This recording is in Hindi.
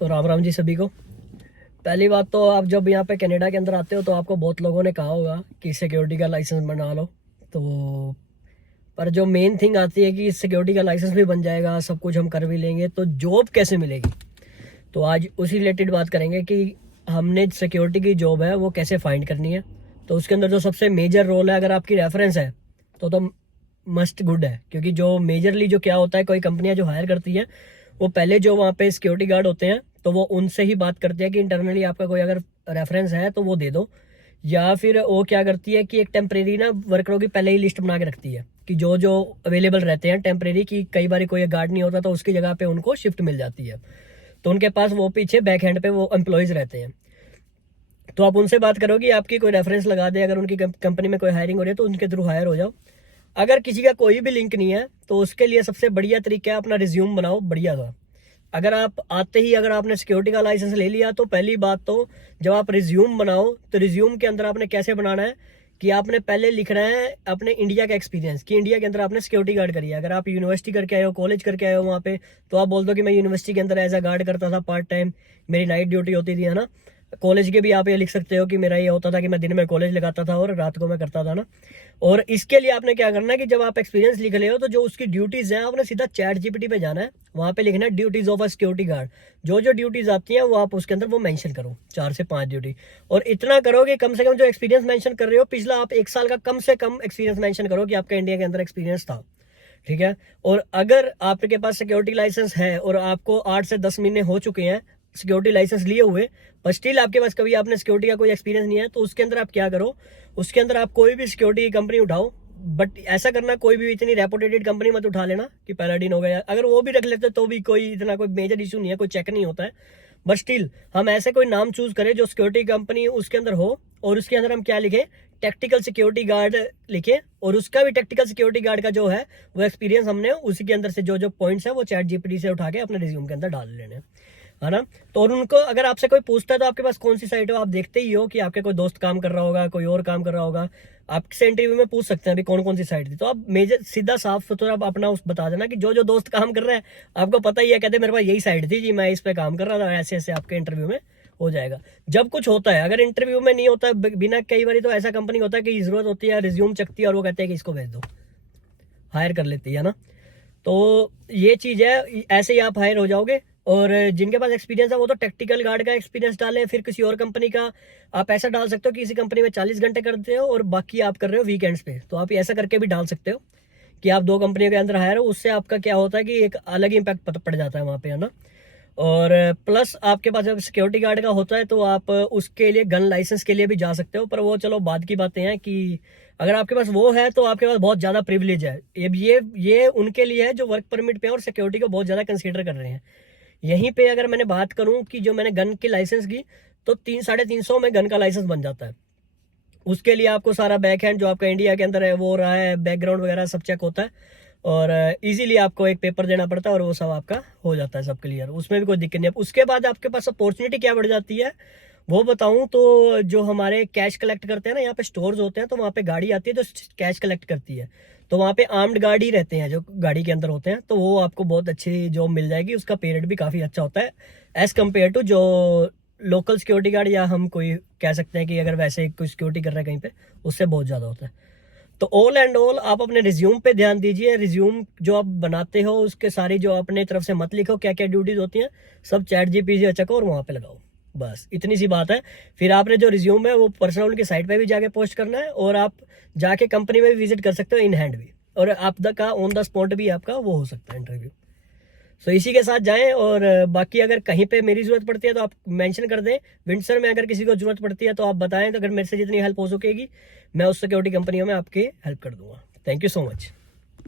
तो राम राम जी सभी को। पहली बात तो आप जब यहाँ पे कनाडा के अंदर आते हो तो आपको बहुत लोगों ने कहा होगा कि सिक्योरिटी का लाइसेंस बना लो। तो पर जो मेन थिंग आती है कि सिक्योरिटी का लाइसेंस भी बन जाएगा, सब कुछ हम कर भी लेंगे, तो जॉब कैसे मिलेगी। तो आज उसी रिलेटेड बात करेंगे कि हमने सिक्योरिटी की जॉब है वो कैसे फाइंड करनी है। तो उसके अंदर जो सबसे मेजर रोल है, अगर आपकी रेफरेंस है तो मस्ट गुड है। क्योंकि जो मेजरली जो क्या होता है, कोई कंपनियां जो हायर करती है वो पहले जो वहाँ पे सिक्योरिटी गार्ड होते हैं तो वो उनसे ही बात करते हैं कि इंटरनली आपका कोई अगर रेफरेंस है तो वो दे दो, या फिर वो क्या करती है कि एक टेम्परेरी ना वर्करों की पहले ही लिस्ट बना के रखती है कि जो जो अवेलेबल रहते हैं टेम्परेरी की, कई बार कोई गार्ड नहीं होता तो उसकी जगह पे उनको शिफ्ट मिल जाती है, तो उनके पास वो पीछे बैक हैंड पे वो एम्प्लॉयज़ रहते हैं। तो आप उनसे बात करो कि आपकी कोई रेफरेंस लगा दे, अगर उनकी कंपनी में कोई हायरिंग हो रही है तो उनके थ्रू हायर हो जाओ। अगर किसी का कोई भी लिंक नहीं है तो उसके लिए सबसे बढ़िया तरीका है अपना रिज्यूम बनाओ बढ़िया सा। अगर आप आते ही अगर आपने सिक्योरिटी का लाइसेंस ले लिया तो पहली बात तो जब आप रिज्यूम बनाओ तो रिज्यूम के अंदर आपने कैसे बनाना है कि आपने पहले लिखना है अपने इंडिया का एक्सपीरियंस, कि इंडिया के अंदर आपने सिक्योरिटी गार्ड करी है। अगर आप यूनिवर्सिटी करके आए हो, कॉलेज करके आए हो वहाँ पे, तो आप बोल दो कि मैं यूनिवर्सिटी के अंदर एज अ गार्ड करता था पार्ट टाइम, मेरी नाइट ड्यूटी होती थी, है ना। कॉलेज के भी आप ये लिख सकते हो कि मेरा ये होता था कि मैं दिन में कॉलेज लगाता था और रात को मैं करता था ना। और इसके लिए आपने क्या करना है कि जब आप एक्सपीरियंस लिख रहे हो तो जो उसकी ड्यूटीज हैं आपने सीधा चैट जीपीटी पे जाना है, वहां पे लिखना है duties of a security guard. जो जो ड्यूटीज आती हैं वो आप उसके अंदर वो मेंशन करो, 4 से 5 ड्यूटी। और इतना करो कि कम से कम जो एक्सपीरियंस मेंशन कर रहे हो पिछला आप 1 साल का कम से कम एक्सपीरियंस मेंशन करो कि आपका इंडिया के अंदर एक्सपीरियंस था, ठीक है। और अगर आपके पास सिक्योरिटी लाइसेंस है और आपको 8 से 10 महीने हो चुके हैं सिक्योरिटी लाइसेंस लिए हुए, पर स्टिल आपके पास कभी आपने सिक्योरिटी का कोई एक्सपीरियंस नहीं है, तो उसके अंदर आप क्या करो, उसके अंदर आप कोई भी सिक्योरिटी की कंपनी उठाओ। बट ऐसा करना कोई भी इतनी रेपुटेटेड कंपनी मत उठा लेना कि पैलाडिन हो गया, अगर वो भी रख लेते तो भी कोई इतना कोई मेजर इशू नहीं है, कोई चेक नहीं होता है। बट स्टिल हम ऐसे कोई नाम चूज करें जो सिक्योरिटी कंपनी उसके अंदर हो, और उसके अंदर हम क्या लिखें, टेक्टिकल सिक्योरिटी गार्ड लिखे, और उसका भी टेक्टिकल सिक्योरिटी गार्ड का जो है वो एक्सपीरियंस हमने उसी के अंदर से जो जो पॉइंट्स है वो चैट जीपीटी से उठा के अपने रिज्यूम के अंदर डाल लेने, है ना। तो और उनको अगर आपसे कोई पूछता है तो आपके पास कौन सी साइट हो, आप देखते ही हो कि आपके कोई दोस्त काम कर रहा होगा, कोई और काम कर रहा होगा, आपसे इंटरव्यू में पूछ सकते हैं अभी कौन कौन सी साइट थी। तो आप मेजर सीधा साफ सुथरा आप अपना उस बता देना कि जो जो दोस्त काम कर रहे हैं आपको पता ही है, कहते मेरे पास यही साइट थी जी, मैं इस पे काम कर रहा था, ऐसे ऐसे आपके इंटरव्यू में हो जाएगा जब कुछ होता है। अगर इंटरव्यू में नहीं होता है बिना, कई बार तो ऐसा कंपनी होता है कि जरूरत होती है रिज्यूम चकती है और वो कहते हैं कि इसको भेज दो, हायर कर लेती है ना। तो ये चीज़ है, ऐसे ही आप हायर हो जाओगे। और जिनके पास एक्सपीरियंस है वो तो टेक्टिकल गार्ड का एक्सपीरियंस डालें, फिर किसी और कंपनी का आप ऐसा डाल सकते हो कि किसी कंपनी में 40 घंटे करते हो और बाकी आप कर रहे हो वीकेंड्स पे, तो आप ऐसा करके भी डाल सकते हो कि आप 2 कंपनियों के अंदर हायर हो। उससे आपका क्या होता है कि एक अलग इम्पैक्ट पड़ जाता है वहाँ पे, है ना। और प्लस आपके पास जब सिक्योरिटी गार्ड का होता है तो आप उसके लिए गन लाइसेंस के लिए भी जा सकते हो, पर वो चलो बाद की बातें हैं कि अगर आपके पास वो है तो आपके पास बहुत ज़्यादा प्रिविलेज है। ये उनके लिए है जो वर्क परमिट पे और सिक्योरिटी को बहुत ज़्यादा कंसीडर कर रहे हैं। यहीं पे अगर मैंने बात करूं कि जो मैंने गन की लाइसेंस की तो 300-350 में गन का लाइसेंस बन जाता है। उसके लिए आपको सारा बैक हैंड जो आपका इंडिया के अंदर है वो रहा है, बैकग्राउंड वगैरह सब चेक होता है, और इजीली आपको एक पेपर देना पड़ता है और वो सब आपका हो जाता है सब क्लियर, उसमें भी कोई दिक्कत नहीं है। उसके बाद आपके पास अपॉर्चुनिटी क्या बढ़ जाती है वो बताऊं तो, जो हमारे कैश कलेक्ट करते हैं ना, यहाँ पे स्टोर्स होते हैं तो वहाँ पे गाड़ी आती है जो कैश कलेक्ट करती है, तो वहाँ पे आर्म्ड गार्ड ही रहते हैं जो गाड़ी के अंदर होते हैं, तो वो आपको बहुत अच्छी जॉब मिल जाएगी। उसका पे रेट भी काफ़ी अच्छा होता है एज़ कम्पेयर टू जो लोकल सिक्योरिटी गार्ड, या हम कोई कह सकते हैं कि अगर वैसे कोई सिक्योरिटी कर रहा है कहीं पे, उससे बहुत ज़्यादा होता है। तो ऑल एंड ऑल आप अपने रिज्यूम पे ध्यान दीजिए। रिज्यूम जो आप बनाते हो उसके सारी जो अपने तरफ से मत लिखो क्या क्या ड्यूटीज होती हैं, सब चैट जीपीटी चको और वहाँ पे लगाओ, बस इतनी सी बात है। फिर आपने जो रिज्यूम है वो पर्सनल उनकी साइट पे भी जाके पोस्ट करना है, और आप जाके कंपनी में भी विजिट कर सकते हो इन हैंड भी, और आप का ऑन द स्पॉट भी आपका वो हो सकता है इंटरव्यू। सो इसी के साथ जाएं। और बाकी अगर कहीं पे मेरी ज़रूरत पड़ती है तो आप मेंशन कर दें, विंडसर में अगर किसी को ज़रूरत पड़ती है तो आप बताएं, तो अगर मेरे से जितनी हेल्प हो सकेगी मैं उस सिक्योरिटी कंपनियों में आपकी हेल्प कर दूंगा। Thank you so much.